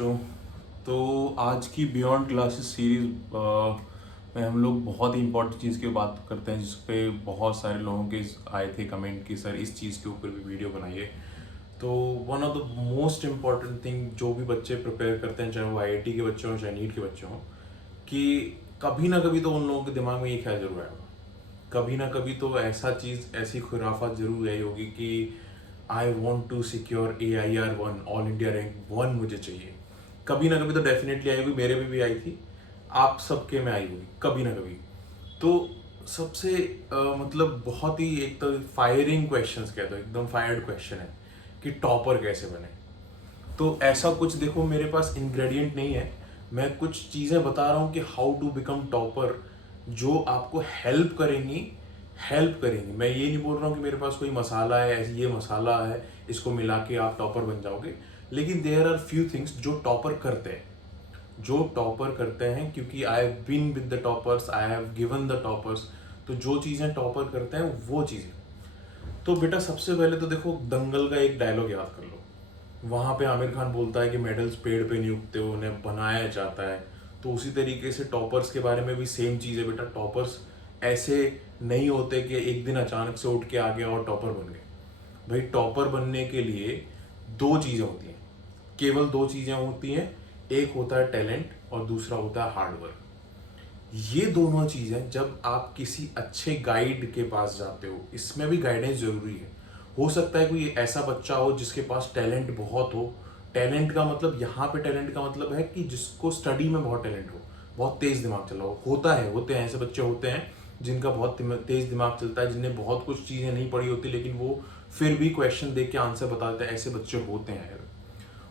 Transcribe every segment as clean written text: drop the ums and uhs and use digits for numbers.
तो तो आज की बियॉन्ड क्लासेस सीरीज में हम लोग बहुत ही इम्पोर्टेंट चीज़ की बात करते हैं, जिस पे बहुत सारे लोगों के आए थे कमेंट कि सर इस चीज़ के ऊपर भी वीडियो बनाइए। तो one of the most important thing जो भी बच्चे प्रिपेयर करते हैं, चाहे वो आईआईटी के बच्चे हों चाहे नीट के बच्चे हों, कि कभी ना कभी तो उन लोगों के दिमाग में ये ख्याल जरूर आएगा, कभी ना कभी तो ऐसा चीज़ ऐसी खुराफात जरूर आई होगी कि I want to secure AIR 1 all India rank 1 मुझे चाहिए। कभी ना कभी तो डेफिनेटली आई होगी, मेरे भी आई थी, आप सबके में आई होगी कभी ना कभी। तो सबसे मतलब बहुत ही एक तो फायरिंग क्वेश्चंस कहते हो, एकदम फायर्ड क्वेश्चन है कि टॉपर कैसे बने। तो ऐसा कुछ देखो, मेरे पास इंग्रेडिएंट नहीं है, मैं कुछ चीज़ें बता रहा हूँ कि हाउ टू बिकम टॉपर, जो आपको हेल्प करेंगी। मैं ये नहीं बोल रहा हूँ कि मेरे पास कोई मसाला है, ऐसे ये मसाला है, इसको मिला के आप टॉपर बन जाओगे। लेकिन देयर आर फ्यू थिंग्स जो टॉपर करते हैं, क्योंकि I have been with the toppers, I have given the toppers. तो जो चीज़ें टॉपर करते हैं वो चीज़ें, तो बेटा सबसे पहले तो देखो, दंगल का एक डायलॉग याद कर लो। वहाँ पे आमिर खान बोलता है कि मेडल्स पेड़ पे नहीं उगते, उन्हें बनाया जाता है। तो उसी तरीके से टॉपर्स के बारे में भी सेम चीज़ है बेटा। टॉपर्स ऐसे नहीं होते कि एक दिन अचानक से उठ के आ गया और टॉपर बन गए। भाई टॉपर बनने के लिए दो चीज़ें होती हैं, केवल दो चीज़ें होती हैं। एक होता है टैलेंट और दूसरा होता है हार्डवर्क। ये दोनों चीज़ें जब आप किसी अच्छे गाइड के पास जाते हो, इसमें भी गाइडेंस जरूरी है। हो सकता है कोई ऐसा बच्चा हो जिसके पास टैलेंट बहुत हो। टैलेंट का मतलब, यहाँ पे टैलेंट का मतलब है कि जिसको स्टडी में बहुत टैलेंट हो, बहुत तेज दिमाग चला हो। होते हैं ऐसे बच्चे होते हैं जिनका बहुत तेज दिमाग चलता है, जिन्हें बहुत कुछ चीज़ें नहीं पढ़ी होती, लेकिन वो फिर भी क्वेश्चन देख के आंसर बताते हैं। ऐसे बच्चे होते हैं।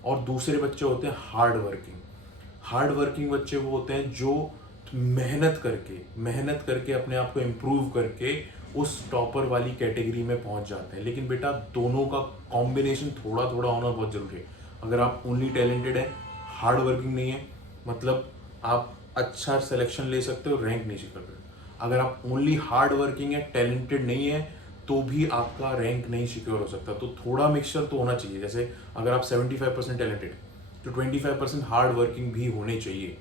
और दूसरे बच्चे होते हैं हार्ड वर्किंग बच्चे। वो होते हैं जो मेहनत करके अपने आप को इम्प्रूव करके उस टॉपर वाली कैटेगरी में पहुंच जाते हैं। लेकिन बेटा दोनों का कॉम्बिनेशन थोड़ा थोड़ा होना बहुत जरूरी है। अगर आप ओनली टैलेंटेड है, हार्ड वर्किंग नहीं है, मतलब आप अच्छा सिलेक्शन ले सकते हो, रैंक नहीं कर सकते। अगर आप ओनली हार्ड वर्किंग है, टैलेंटेड नहीं है, तो भी आपका रैंक नहीं सिक्योर हो सकता। तो थोड़ा मिक्सचर तो होना चाहिए। जैसे अगर आप 75% टैलेंटेड तो 25% हार्ड वर्किंग भी होने चाहिए।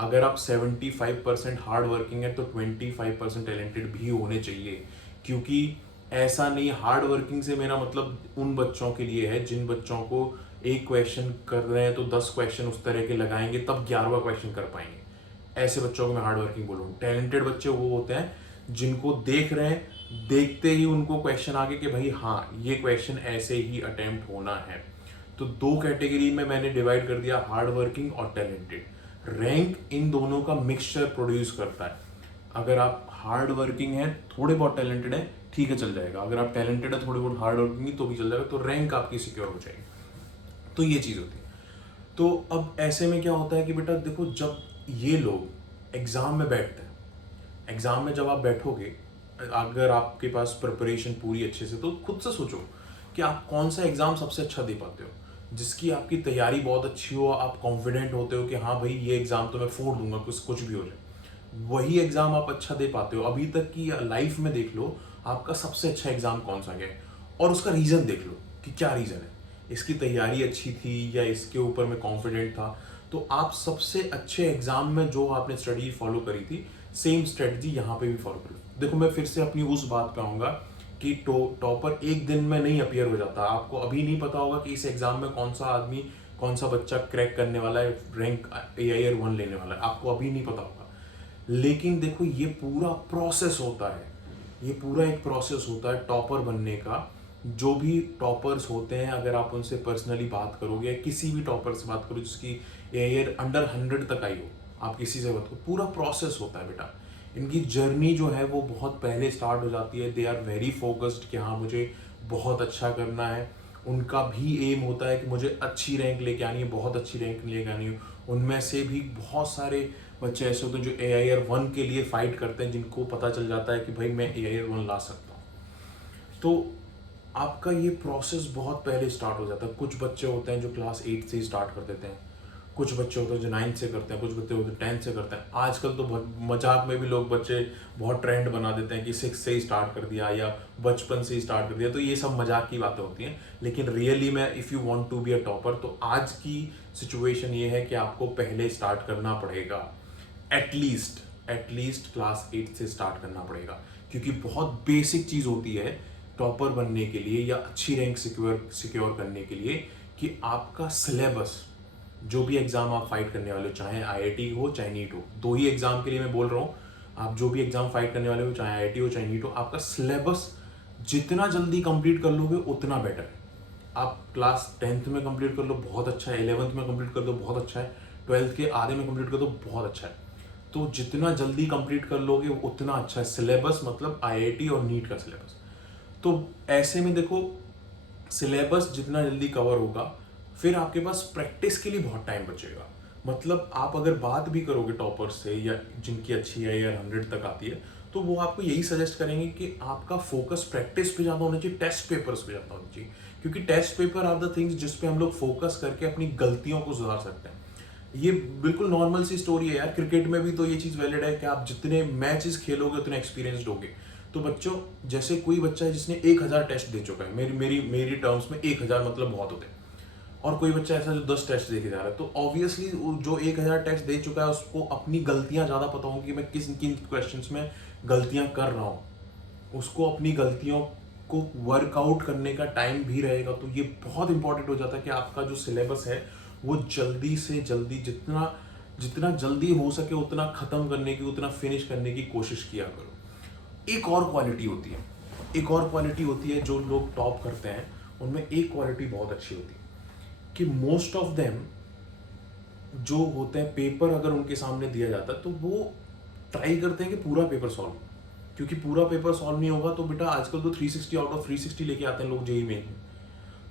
अगर आप 75% हार्ड वर्किंग है तो 25% टैलेंटेड भी होने चाहिए। क्योंकि ऐसा नहीं, हार्ड वर्किंग से मेरा मतलब उन बच्चों के लिए है जिन बच्चों को एक क्वेश्चन कर रहे हैं तो 10 क्वेश्चन उस तरह के लगाएंगे तब 11वां क्वेश्चन कर पाएंगे। ऐसे बच्चों को मैं हार्ड वर्किंग बोलूँ। टैलेंटेड बच्चे वो होते हैं जिनको देख रहे हैं, देखते ही उनको क्वेश्चन आगे कि भाई हाँ, ये क्वेश्चन ऐसे ही अटेम्प्ट होना है। तो दो कैटेगरी में मैंने डिवाइड कर दिया, हार्ड वर्किंग और टैलेंटेड। रैंक इन दोनों का मिक्सचर प्रोड्यूस करता है। अगर आप हार्ड वर्किंग है, थोड़े बहुत टैलेंटेड है, ठीक है चल जाएगा। अगर आप टैलेंटेड है, थोड़ी बहुत हार्ड वर्किंग है, तो भी चल जाएगा। तो रैंक आपकी सिक्योर हो जाएगी। तो ये चीज़ होती है। तो अब ऐसे में क्या होता है कि बेटा देखो, जब ये लोग एग्जाम में बैठते हैं, एग्जाम में जब आप बैठोगे, अगर आपके पास प्रिपरेशन पूरी अच्छे से, तो खुद से सोचो कि आप कौन सा एग्जाम सबसे अच्छा दे पाते हो, जिसकी आपकी तैयारी बहुत अच्छी हो, आप कॉन्फिडेंट होते हो कि हाँ भाई ये एग्जाम तो मैं फोड़ दूंगा, कुछ भी हो जाए। वही एग्जाम आप अच्छा दे पाते हो। अभी तक की लाइफ में देख लो, आपका सबसे अच्छा एग्जाम कौन सा गया है, और उसका रीजन देख लो कि क्या रीजन है। इसकी तैयारी अच्छी थी या इसके ऊपर मैं कॉन्फिडेंट था। तो आप सबसे अच्छे एग्जाम में जो आपने स्टडी फॉलो करी थी, सेम स्ट्रेटजी यहाँ पे भी फॉलो करो। देखो मैं फिर से अपनी उस बात पे आऊंगा कि टॉपर एक दिन में नहीं अपीयर हो जाता। आपको अभी नहीं पता होगा कि इस एग्जाम में कौन सा आदमी, कौन सा बच्चा क्रैक करने वाला है, रैंक AIR 1 लेने वाला है, आपको अभी नहीं पता होगा। लेकिन देखो ये पूरा प्रोसेस होता है, ये पूरा एक प्रोसेस होता है टॉपर बनने का। जो भी टॉपर्स होते हैं, अगर आप उनसे पर्सनली बात करोगे या किसी भी टॉपर से बात करो जिसकी AIR अंडर 100 तक आई हो, आप किसी से बात करो, पूरा प्रोसेस होता है बेटा। इनकी जर्नी जो है वो बहुत पहले स्टार्ट हो जाती है। दे आर वेरी फोकस्ड कि हाँ मुझे बहुत अच्छा करना है। उनका भी एम होता है कि मुझे अच्छी रैंक लेके आनी है, बहुत अच्छी रैंक लेके आनी है। उनमें से भी बहुत सारे बच्चे ऐसे होते हैं जो AIR 1 के लिए फाइट करते हैं, जिनको पता चल जाता है कि भाई मैं AIR 1 ला सकता हूँ। तो आपका ये प्रोसेस बहुत पहले स्टार्ट हो जाता है। कुछ बच्चे होते हैं जो क्लास 8 से ही स्टार्ट कर देते हैं, कुछ बच्चे होते हैं जो 9th से करते हैं, कुछ बच्चे होते हैं 10th से करते हैं। आजकल तो बहुत मजाक में भी लोग बच्चे बहुत ट्रेंड बना देते हैं कि 6 से ही स्टार्ट कर दिया या बचपन से ही स्टार्ट कर दिया, तो ये सब मजाक की बातें होती हैं। लेकिन रियली में if you want to be a topper, तो आज की सिचुएशन ये है कि आपको पहले स्टार्ट करना पड़ेगा, एटलीस्ट क्लास 8 से स्टार्ट करना पड़ेगा, क्योंकि बहुत बेसिक चीज़ होती है टॉपर बनने के लिए या अच्छी रैंक सिक्योर करने के लिए कि आपका सिलेबस, जो भी एग्जाम आप फाइट करने वाले हो, चाहे आईआईटी हो चाहे नीट हो, दो ही एग्जाम के लिए मैं बोल रहा हूँ, आप जो भी एग्जाम फाइट करने वाले हो, चाहे आईआईटी हो चाहे नीट हो, आपका सिलेबस जितना जल्दी कंप्लीट कर लोगे उतना बेटर है। आप क्लास 10th में कंप्लीट कर लो, बहुत अच्छा है, 11th में कंप्लीट कर दो, बहुत अच्छा है, 12th के आधे में कंप्लीट कर दो, बहुत अच्छा है। तो जितना जल्दी कंप्लीट कर लोगे उतना अच्छा है। सिलेबस मतलब आईआईटी और नीट का सिलेबस। तो ऐसे में देखो, सिलेबस जितना जल्दी कवर होगा, फिर आपके पास प्रैक्टिस के लिए बहुत टाइम बचेगा। मतलब आप अगर बात भी करोगे टॉपर से या जिनकी अच्छी IIR 100 तक आती है, तो वो आपको यही सजेस्ट करेंगे कि आपका फोकस प्रैक्टिस पे ज़्यादा होना चाहिए, टेस्ट पेपर्स पे ज़्यादा होना चाहिए, क्योंकि test paper are the things जिस पे हम लोग फोकस करके अपनी गलतियों को सुधार सकते हैं। ये बिल्कुल नॉर्मल सी स्टोरी है यार, क्रिकेट में भी तो ये चीज़ वैलिड है कि आप जितने मैचेस खेलोगे उतने एक्सपीरियंस्ड होगे। तो बच्चों, जैसे कोई बच्चा है जिसने 1000 टेस्ट दे चुका है, मेरी टर्म्स में 1000 मतलब बहुत होते हैं, और कोई बच्चा ऐसा जो 10 टेस्ट देके जा रहा है, तो ऑब्वियसली जो 1000 टेस्ट दे चुका है उसको अपनी गलतियां ज़्यादा पता होंगी कि मैं किन क्वेश्चंस में गलतियां कर रहा हूँ, उसको अपनी गलतियों को वर्कआउट करने का टाइम भी रहेगा। तो ये बहुत इंपॉर्टेंट हो जाता है कि आपका जो सिलेबस है वो जल्दी से जल्दी, जितना जल्दी हो सके उतना ख़त्म करने की, उतना फिनिश करने की कोशिश किया करो। एक और क्वालिटी होती है जो लोग टॉप करते हैं, उनमें एक क्वालिटी बहुत अच्छी होती है कि मोस्ट ऑफ देम जो होते हैं, पेपर अगर उनके सामने दिया जाता है तो वो ट्राई करते हैं कि पूरा पेपर सॉल्व, क्योंकि पूरा पेपर सॉल्व नहीं होगा तो बेटा आजकल तो 360 आउट ऑफ 360 लेके आते हैं लोग जेईई में।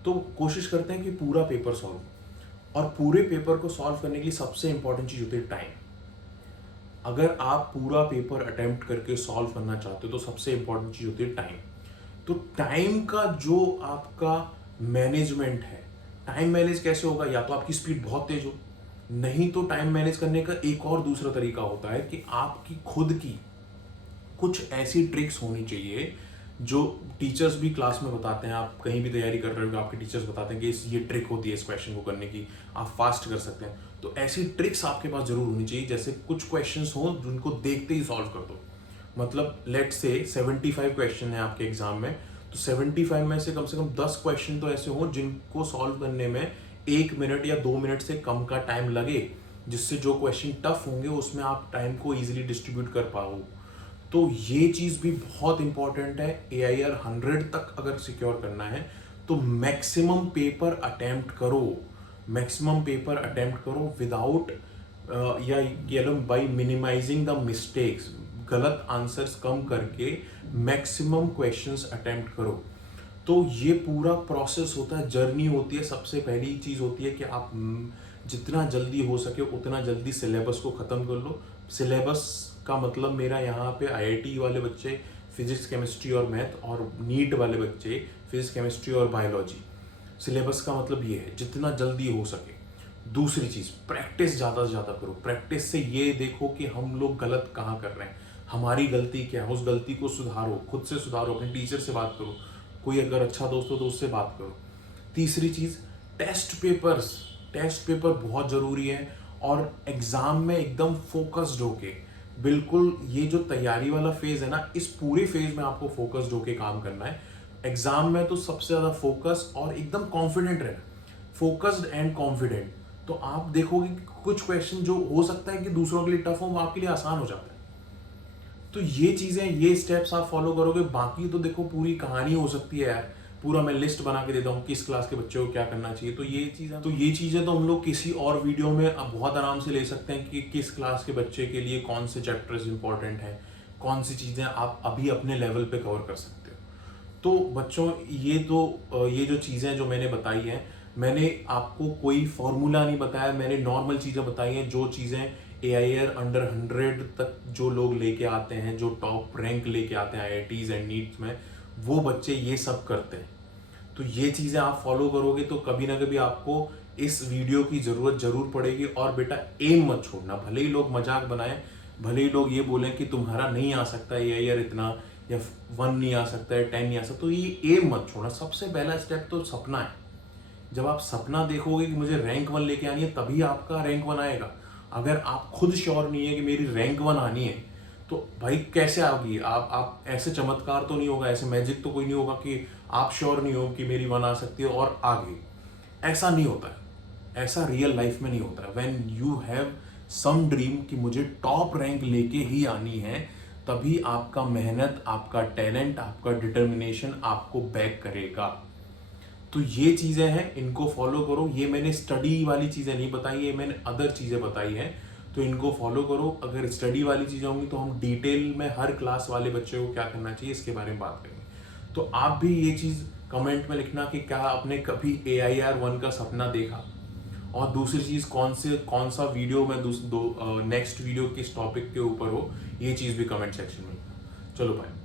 तो कोशिश करते हैं कि पूरा पेपर सॉल्व, और पूरे पेपर को सॉल्व करने के लिए सबसे इंपॉर्टेंट चीज़ होती है टाइम। अगर आप पूरा पेपर अटेम्प्ट करके सॉल्व करना चाहते हो तो सबसे इंपॉर्टेंट चीज़ होती है टाइम। तो टाइम का जो आपका मैनेजमेंट है, टाइम मैनेज कैसे होगा? या तो आपकी स्पीड बहुत तेज हो, नहीं तो टाइम मैनेज करने का एक और दूसरा तरीका होता है कि आपकी खुद की कुछ ऐसी ट्रिक्स होनी चाहिए जो टीचर्स भी क्लास में बताते हैं। आप कहीं भी तैयारी कर रहे हो, आपके टीचर्स बताते हैं कि ये ट्रिक होती है इस क्वेश्चन को करने की, आप फास्ट कर सकते हैं। तो ऐसी ट्रिक्स आपके पास जरूर होनी चाहिए, जैसे कुछ क्वेश्चंस हो जिनको देखते ही सॉल्व कर दो। मतलब लेट्स से 75 क्वेश्चन है आपके एग्जाम में, तो 75 में से कम 10 क्वेश्चन तो ऐसे हो जिनको सॉल्व करने में 1 मिनट या 2 मिनट से कम का टाइम लगे, जिससे जो क्वेश्चन टफ होंगे उसमें आप टाइम को इजीली डिस्ट्रीब्यूट कर पाओ। तो ये चीज़ भी बहुत इंपॉर्टेंट है। AIR 100 तक अगर सिक्योर करना है तो मैक्सिमम पेपर अटेम्प्ट करो विदाउट या बाई मिनिमाइजिंग द मिस्टेक्स, गलत आंसर्स कम करके मैक्सिमम क्वेश्चंस अटेम्प्ट करो। तो ये पूरा प्रोसेस होता है, जर्नी होती है। सबसे पहली चीज़ होती है कि आप जितना जल्दी हो सके उतना जल्दी सिलेबस को ख़त्म कर लो। सिलेबस का मतलब मेरा यहाँ पे IIT वाले बच्चे फिजिक्स केमिस्ट्री और मैथ, और नीट वाले बच्चे फिजिक्स केमिस्ट्री और बायोलॉजी। सिलेबस का मतलब ये है जितना जल्दी हो सके। दूसरी चीज़, प्रैक्टिस ज़्यादा से ज़्यादा करो। प्रैक्टिस से ये देखो कि हम लोग गलत कहाँ कर रहे हैं, हमारी गलती क्या है, उस गलती को सुधारो, खुद से सुधारो, अपने टीचर से बात करो, कोई अगर अच्छा दोस्त हो तो उससे बात करो। तीसरी चीज़, टेस्ट पेपर बहुत ज़रूरी है, और एग्ज़ाम में एकदम फोकस्ड होके, बिल्कुल ये जो तैयारी वाला फेज़ है ना, इस पूरे फेज़ में आपको फोकस्ड होके काम करना है। एग्ज़ाम में तो सबसे ज़्यादा फोकस और एकदम कॉन्फिडेंट रहना, फोकस्ड एंड कॉन्फिडेंट। तो आप देखोगे कि कुछ क्वेश्चन जो हो सकता है कि दूसरों के लिए टफ हो, वो आपके लिए आसान हो जाता है। तो ये चीज़ें, ये स्टेप्स आप फॉलो करोगे, बाकी तो देखो पूरी कहानी हो सकती है यार, पूरा मैं लिस्ट बना के देता हूँ किस क्लास के बच्चे को क्या करना चाहिए। तो ये चीज़ें तो हम लोग किसी और वीडियो में अब बहुत आराम से ले सकते हैं कि किस क्लास के बच्चे के लिए कौन से चैप्टर्स इंपॉर्टेंट हैं, कौन सी चीज़ें आप अभी अपने लेवल पे कवर कर सकते हो। तो बच्चों, ये जो चीज़ें जो मैंने बताई हैं, मैंने आपको कोई फॉर्मूला नहीं बताया, मैंने नॉर्मल चीज़ें बताई हैं, जो चीज़ें AIR अंडर 100 तक जो लोग लेके आते हैं, जो टॉप रैंक लेके आते हैं IITs एंड नीट्स में, वो बच्चे ये सब करते हैं। तो ये चीज़ें आप फॉलो करोगे तो कभी ना कभी आपको इस वीडियो की ज़रूरत जरूर पड़ेगी। और बेटा एम मत छोड़ना, भले ही लोग मजाक बनाएं, भले ही लोग ये बोलें कि तुम्हारा नहीं आ सकता ये यार इतना, या 1 नहीं आ सकता है, 10 नहीं आ सकता, तो ये एम मत छोड़ना। सबसे पहला स्टेप तो सपना है। जब आप सपना देखोगे कि मुझे रैंक 1 लेके आनी है, तभी आपका रैंक 1 आएगा। अगर आप खुद श्योर नहीं है कि मेरी रैंक 1 आनी है, तो भाई कैसे आओगी? आप ऐसे चमत्कार तो नहीं होगा, ऐसे मैजिक तो कोई नहीं होगा कि आप श्योर नहीं हो कि मेरी 1 आ सकती है और आ गई। ऐसा नहीं होता है, ऐसा रियल लाइफ में नहीं होता है। When you have some dream कि मुझे टॉप रैंक लेके ही आनी है, तभी आपका मेहनत, आपका टैलेंट, आपका डिटर्मिनेशन आपको बैक करेगा। तो ये चीज़ें हैं, इनको फॉलो करो। ये मैंने स्टडी वाली चीज़ें नहीं बताई, ये मैंने अदर चीज़ें बताई हैं, तो इनको फॉलो करो। अगर स्टडी वाली चीज़ें होंगी तो हम डिटेल में हर क्लास वाले बच्चे को क्या करना चाहिए इसके बारे में बात करेंगे। तो आप भी ये चीज़ कमेंट में लिखना कि क्या आपने कभी AIR 1 का सपना देखा, और दूसरी चीज़ कौन सा वीडियो में नेक्स्ट वीडियो किस टॉपिक के ऊपर हो, ये चीज़ भी कमेंट सेक्शन में। चलो बाय।